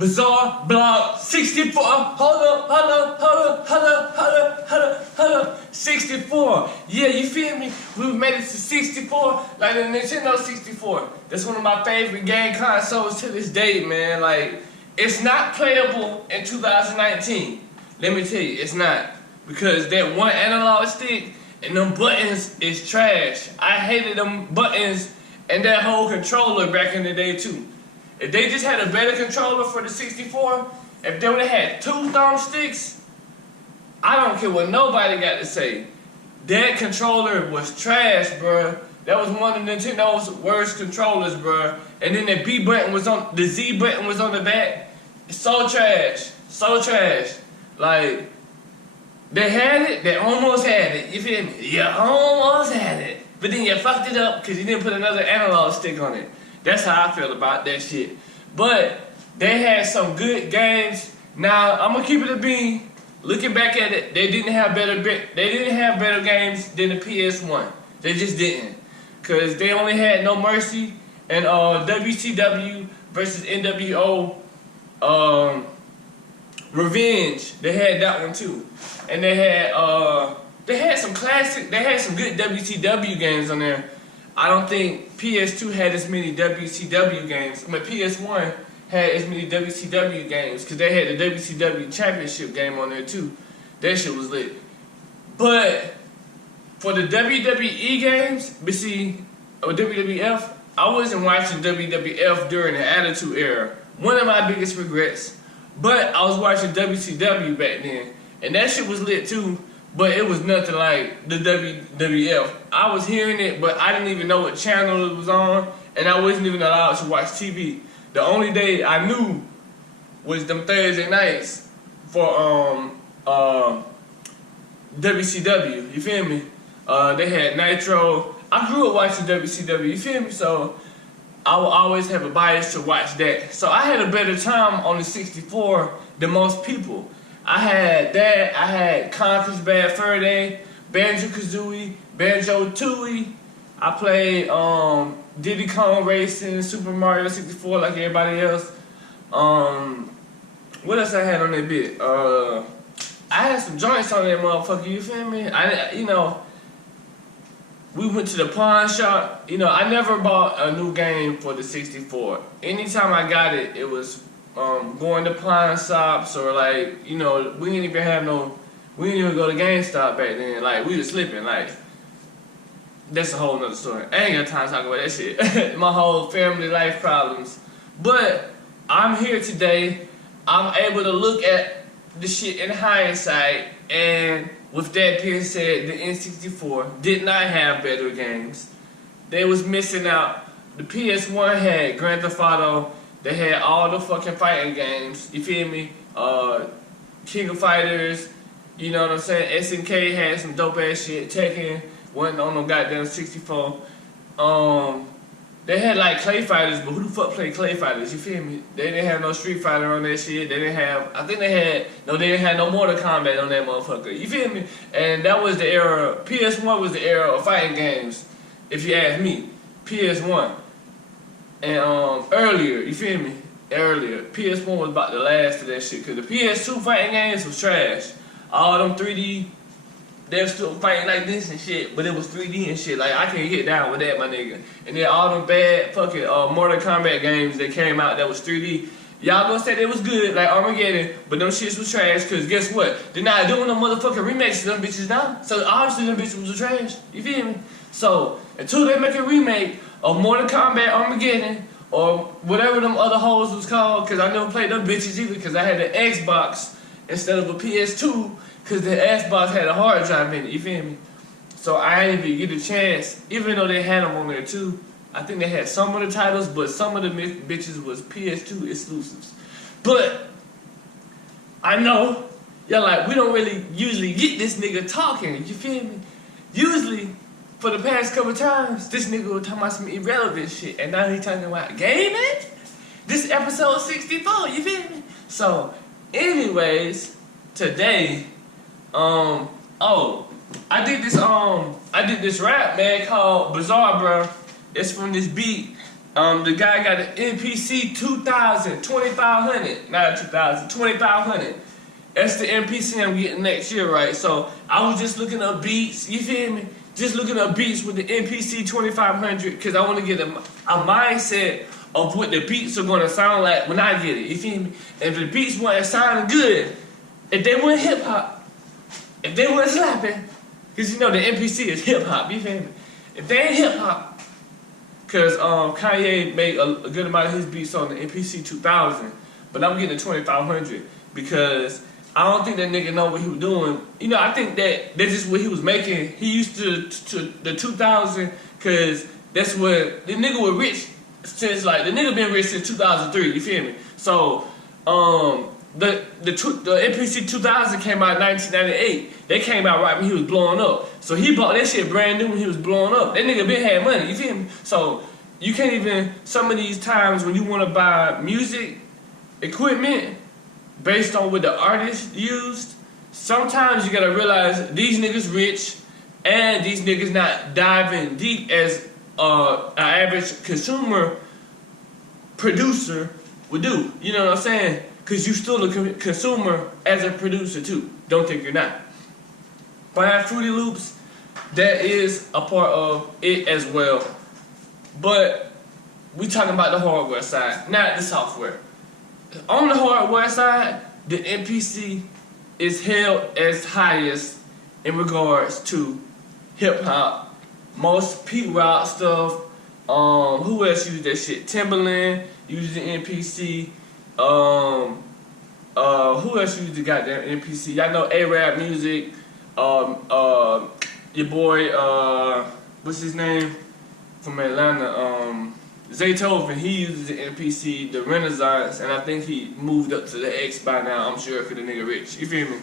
Bazaar Block 64. Hold up. 64. Yeah, you feel me? We made it to 64, like the Nintendo 64. That's one of my favorite game consoles to this day, man. Like, it's not playable in 2019. Let me tell you, it's not. Because that one analog stick and them buttons is trash. I hated them buttons and that whole controller back in the day too. If they just had a better controller for the 64, if they would have had 2 thumbsticks, I don't care what nobody got to say. That controller was trash, bruh. That was one of Nintendo's worst controllers, bruh. And then the B button was on, the Z button was on the back. So trash, so trash. Like, they had it, they almost had it, you feel me? You almost had it. But then you fucked it up because you didn't put another analog stick on it. That's how I feel about that shit. But they had some good games. Now, I'm gonna keep it a bean. Looking back at it, they didn't have better games than the PS1. They just didn't. Cause they only had No Mercy and WCW versus NWO Revenge. They had that one too. And they had some good WCW games on there. I don't think PS2 had as many WCW games. But PS1 had as many WCW games because they had the WCW Championship game on there too. That shit was lit. But for the WWE games, but see, or WWF, I wasn't watching WWF during the Attitude Era. One of my biggest regrets. But I was watching WCW back then, and that shit was lit too. But it was nothing like the WWF. I was hearing it, but I didn't even know what channel it was on, and I wasn't even allowed to watch TV. The only day I knew was them Thursday nights for WCW. You feel me? They had Nitro. I grew up watching WCW. You feel me? So I will always have a bias to watch that. So I had a better time on the 64 than most people. I had that, I had Conker's Bad Fur Day, Banjo-Kazooie, Banjo-Tooie. I played Diddy Kong Racing, Super Mario 64 like everybody else. What else I had on that bit? I had some joints on that motherfucker, you feel me? We went to the pawn shop. I never bought a new game for the 64. Anytime I got it, it was going to pawn shops or like, we didn't even go to GameStop back then. Like, we was slipping. Like, that's a whole nother story. I ain't got time to talk about that shit. My whole family life problems. But I'm here today. I'm able to look at the shit in hindsight, and with that being said, the N64 did not have better games. They was missing out. The PS1 had Grand Theft Auto. They had all the fucking fighting games. You feel me? King of Fighters. You know what I'm saying? SNK had some dope ass shit. Tekken wasn't on no goddamn 64. They had like Clay Fighters, but who the fuck played Clay Fighters? You feel me? They didn't have no Street Fighter on that shit. They didn't have, they didn't have no Mortal Kombat on that motherfucker. You feel me? And that was the era, PS1 was the era of fighting games, if you ask me. PS1. And earlier, you feel me? Earlier. PS1 was about the last of that shit, because the PS2 fighting games was trash. All them 3D, they were still fighting like this and shit, but it was 3D and shit. Like, I can't get down with that, my nigga. And then all them bad fucking Mortal Kombat games that came out that was 3D, y'all gonna say they was good, like Armageddon, but them shits was trash, because guess what? They're not doing no motherfucking remakes of them bitches now. So obviously them bitches was trash. You feel me? So, until they make a remake of Mortal Kombat Armageddon, or whatever them other hoes was called, because I never played them bitches either, because I had the Xbox instead of a PS2, because the Xbox had a hard drive in it, you feel me? So I didn't even get a chance, even though they had them on there too. I think they had some of the titles, but some of the bitches was PS2 exclusives. But I know, y'all like, we don't really usually get this nigga talking, you feel me? Usually, for the past couple times, this nigga was talking about some irrelevant shit, and now he talking about gaming? This is episode 64, you feel me? So, anyways, today, I did this rap, man, called Bazaar, bro. It's from this beat The guy got an MPC 2000, 2500, not 2000, 2500. That's the MPC I'm getting next year, right? So I was just looking up beats, you feel me? Just looking up beats with the MPC 2500 because I want to get a mindset of what the beats are going to sound like when I get it, you feel me? If the beats weren't sounding good, if they weren't hip-hop, if they weren't slapping, because you know the MPC is hip-hop, you feel me? If they ain't hip-hop, because Kanye made a good amount of his beats on the MPC 2000, but I'm getting the 2500 because I don't think that nigga know what he was doing. You know, I think that that's just what he was making. He used to the 2000 because that's what the nigga was rich since, like, the nigga been rich since 2003, you feel me? So, the MPC 2000 came out in 1998. They came out right when he was blowing up. So he bought that shit brand new when he was blowing up. That nigga been had money, you feel me? So you can't even, some of these times when you want to buy music equipment based on what the artist used, sometimes you gotta realize these niggas rich and these niggas not diving deep as an average consumer producer would do. You know what I'm saying? Because you still a consumer as a producer too. Don't think you're not. Buying Fruity Loops, that is a part of it as well. But we talking about the hardware side, not the software. On the hardware side, the MPC is held as highest in regards to hip hop. Most Pete Rock stuff. Who else used that shit? Timberland used the MPC. Who else used the goddamn MPC? Y'all know A-Rap Music. Your boy, what's his name? From Atlanta. Zaytoven, he uses the MPC, the Renaissance, and I think he moved up to the X by now, I'm sure, because the nigga rich. You feel me?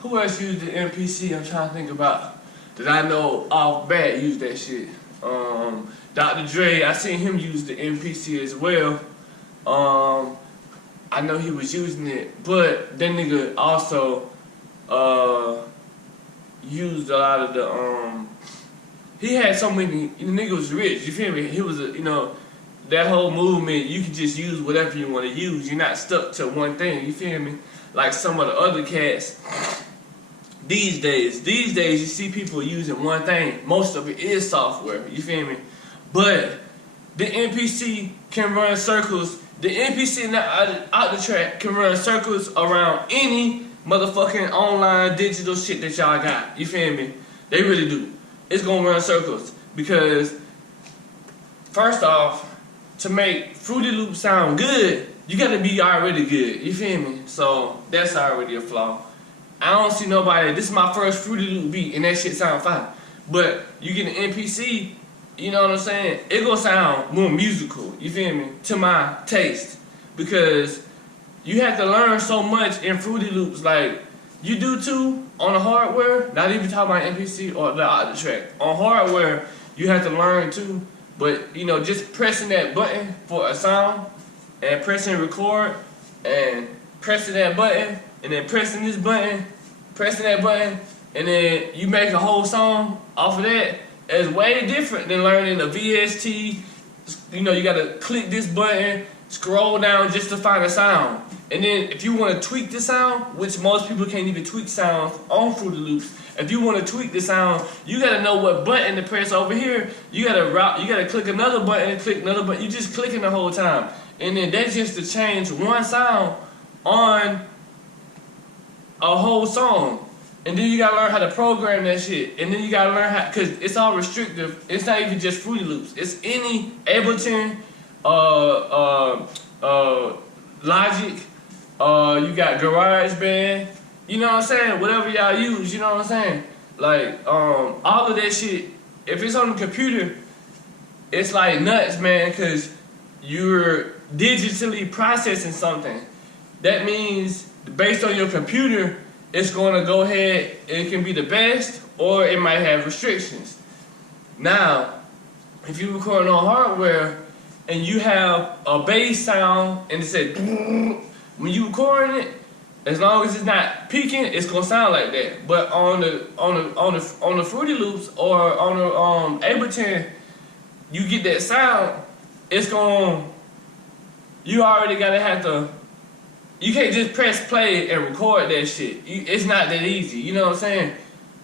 Who else used the MPC? I'm trying to think about that I know off bat used that shit. Dr. Dre, I seen him use the MPC as well. I know he was using it, but that nigga also used a lot of the he had so many, the nigga was rich, you feel me? He was you know, that whole movement, you can just use whatever you want to use. You're not stuck to one thing, you feel me? Like some of the other cats these days you see people using one thing. Most of it is software, you feel me? But the MPC can run circles. The MPC out the track can run circles around any motherfucking online digital shit that y'all got. You feel me? They really do. It's gonna run circles because, first off, to make Fruity Loops sound good, you gotta be already good. You feel me? So that's already a flaw. I don't see nobody. This is my first Fruity Loop beat, and that shit sound fine. But you get an MPC, you know what I'm saying? It gonna sound more musical. You feel me? To my taste, because you have to learn so much in Fruity Loops, like you do too on the hardware. Not even talking about MPC or the other track. On hardware, you have to learn too. But you know, just pressing that button for a sound, and pressing record, and pressing that button, and then pressing this button, pressing that button, and then you make a whole song off of that. It's way different than learning a VST. You know, you gotta click this button, scroll down just to find a sound. And then if you wanna tweak the sound, which most people can't even tweak sounds on Fruity Loops, if you wanna tweak the sound, you gotta know what button to press over here. You gotta click another button, click another button. You just clicking the whole time. And then that's just to change one sound on a whole song. And then you gotta learn how to program that shit. And then you gotta learn how, cause it's all restrictive. It's not even just Fruity Loops. It's any Ableton, Logic, you got GarageBand. You know what I'm saying? Whatever y'all use, you know what I'm saying? Like, all of that shit, if it's on the computer, it's like nuts, man, cause you're digitally processing something. That means based on your computer, it's going to go ahead, it can be the best, or it might have restrictions. Now, if you record on hardware, and you have a bass sound, and it says, when you recording it, as long as it's not peaking, it's going to sound like that. But on the Fruity Loops, or on the Ableton, you get that sound, it's going. You already gotta have to. You can't just press play and record that shit. It's not that easy. You know what I'm saying?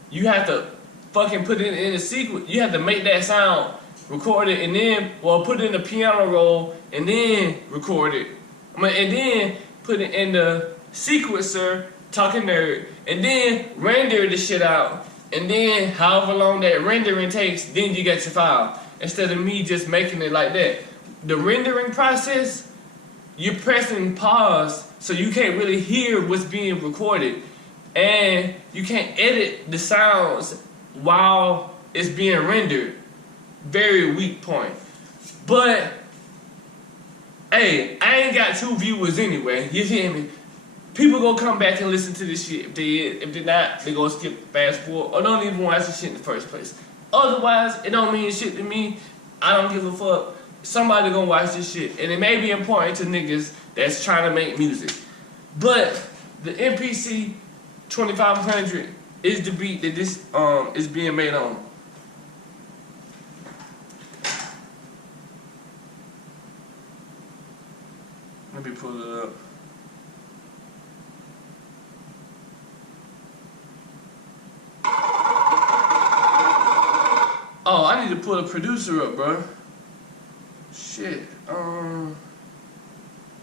You have to fucking put it in a sequence. You have to make that sound, record it, and then put it in the piano roll and then record it. And then put it in the sequencer, talking nerd, and then render the shit out. And then however long that rendering takes, then you get your file. Instead of me just making it like that. The rendering process, you're pressing pause, so you can't really hear what's being recorded. And you can't edit the sounds while it's being rendered. Very weak point. But, hey, I ain't got 2 viewers anyway, you feel me? People gonna come back and listen to this shit. If they not, they gonna skip fast forward or don't even watch the shit in the first place. Otherwise, it don't mean shit to me. I don't give a fuck. Somebody gonna watch this shit. And it may be important to niggas that's trying to make music. But the MPC 2500 is the beat that this is being made on. Let me pull it up. Oh, I need to pull the producer up, bro. Shit.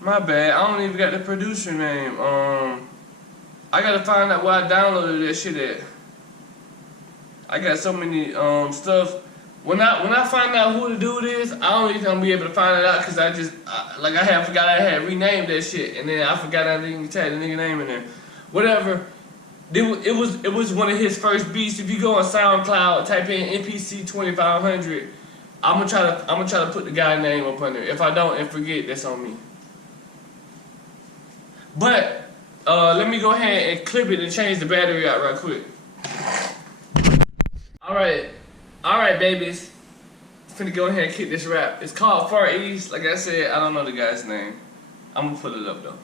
My bad. I don't even got the producer name. I gotta find out where I downloaded that shit at. I got so many stuff. When I find out who the dude is, I don't even gonna be able to find it out because I forgot I had renamed that shit, and then I forgot I didn't tag the nigga name in there. Whatever. It was one of his first beats. If you go on SoundCloud, type in MPC 2500. I'm gonna try to put the guy's name up on there. If I don't and forget, that's on me. But let me go ahead and clip it and change the battery out right quick. Alright, babies. Finna go ahead and kick this rap. It's called Far East. Like I said, I don't know the guy's name. I'm gonna put it up though.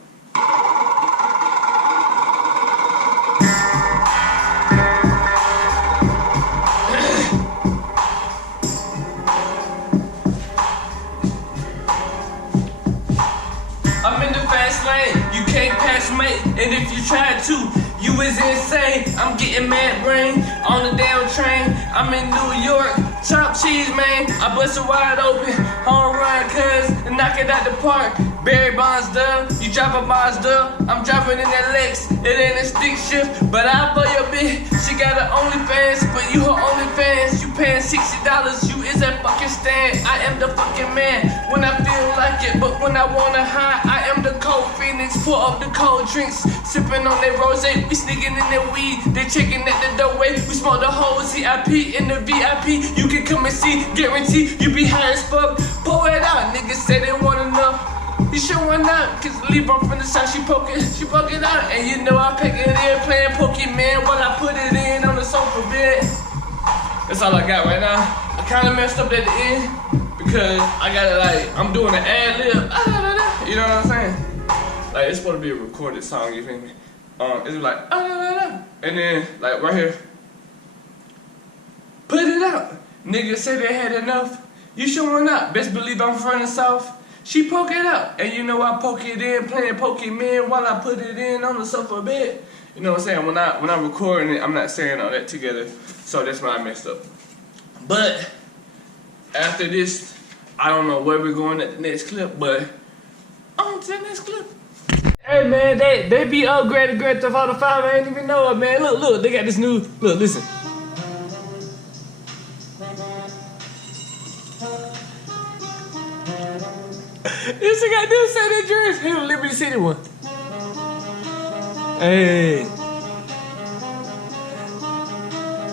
I'm in the fast lane, you can't pass mate, and if you try to, you is insane. I'm getting mad brain on the damn train. I'm in New York, chop cheese, man. I bust it wide open, home run, cuz, and knock it out the park. Barry Bonds dub, you drop a Mazda, I'm dropping in that Lex. It ain't a stick shift, but I for your bitch. She got her OnlyFans, but you her OnlyFans. You paying $60, you is that fucking stand. I am the fucking man when I feel like it, but when I wanna hide, I am the cold phoenix. Pour up the cold drinks, sipping on that rose. We sneaking in that weed, they checking at the doorway. We smoke the whole ZIP in the VIP. You can come and see, guarantee you be high as fuck. Pour it out, niggas say they want enough. You showing up, cause leave her from the side, she poke it out. And you know I pick it in, playing Pokemon while I put it in on the sofa bed. That's all I got right now. I kinda messed up at the end, because I got it like, I'm doing an ad-lib. You know what I'm saying? Like, it's supposed to be a recorded song, you feel me? It's like, and then, like, right here. Put it out. Niggas say they had enough. You showing up, best believe I'm from the South. She poke it out, and you know I poke it in, playing Pokemon while I put it in on the sofa bed. You know what I'm saying? When I'm recording it, I'm not saying all that together, so that's why I messed up. But after this, I don't know where we're going at the next clip, but on to the next clip. Hey man, they be upgraded Grand Theft Auto 5. I ain't even know it, man. Look, they got this new. Look, listen. This thing got new San Andreas. Here, let me see the one. Hey.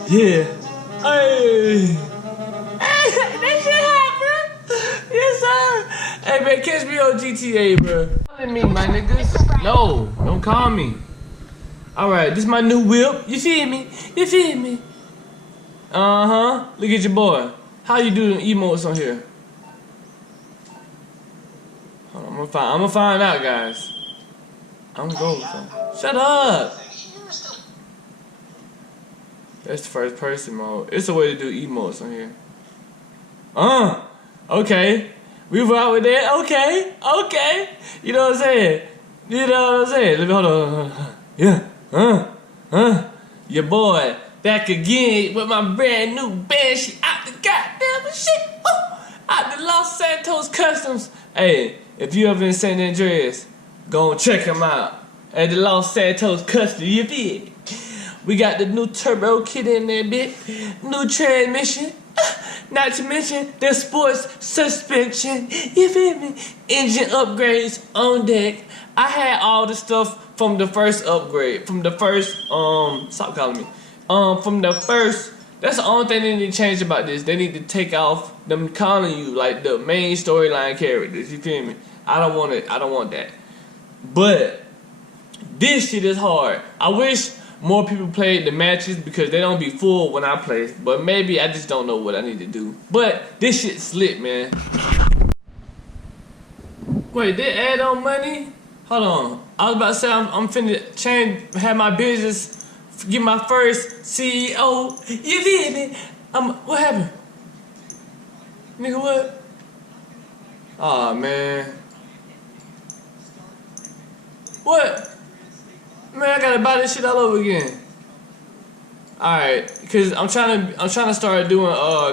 Yeah. Hey. That shit hot, bro. Yes, sir. Hey, man, catch me on GTA, bro. Calling me, my niggas. No, don't call me. Alright, this is my new whip. You feel me? You feel me? Uh-huh. Look at your boy. How you do the emotes on here? I'm gonna find out, guys. I'm going to. Shut up. That's the first person mode. It's a way to do emotes on here. Okay. We rock with that. Okay. You know what I'm saying? Let me hold on. Yeah. Your boy back again with my brand new band. She out the goddamn shit. Out the Los Santos Customs. Hey, if you ever in San Andreas, go and check them out at the Los Santos Customs. You feel me? We got the new turbo kit in there, bitch. New transmission. Not to mention the sports suspension. You feel me? Engine upgrades on deck. I had all the stuff from the first upgrade. From the first, stop calling me. From the first, that's the only thing they need to change about this. They need to take off them calling you like the main storyline characters. You feel me? I don't want it. I don't want that. But this shit is hard. I wish more people played the matches because they don't be full when I play. But maybe I just don't know what I need to do. But this shit's lit, man. Wait, they add on money? Hold on. I was about to say I'm finna have my business, get my first CEO. You feel me? What happened? Nigga, what? Aw, man. What? Man, I gotta buy this shit all over again. Alright, cause I'm trying to start doing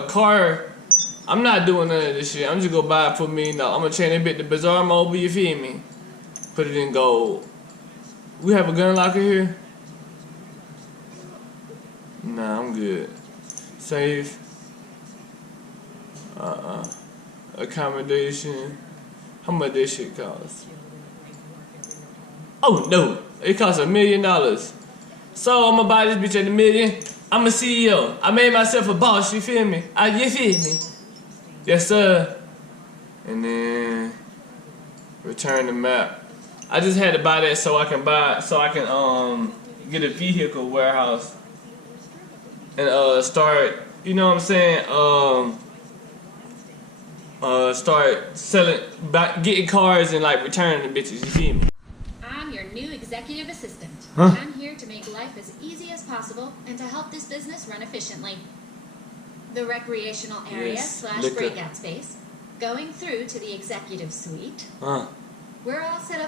car. I'm not doing none of this shit. I'm just gonna buy it for me. No, I'm gonna change that bit to Bazaar mobile. You feel me? Put it in gold. We have a gun locker here. Nah, I'm good. Save. Accommodation. How much this shit cost? Oh no, it costs $1 million. So I'm gonna buy this bitch at $1 million. I'm a CEO. I made myself a boss. You feel me? You feel me? Yes, sir. And then return the map. I just had to buy that so I can get a vehicle warehouse and start. You know what I'm saying? Start selling, getting cars and like returning the bitches. You feel me? I'm your new executive assistant. Huh? I'm here to make life as easy as possible and to help this business run efficiently. The recreational area Yes, / liquor. breakout space, going through to the executive suite. We're all set up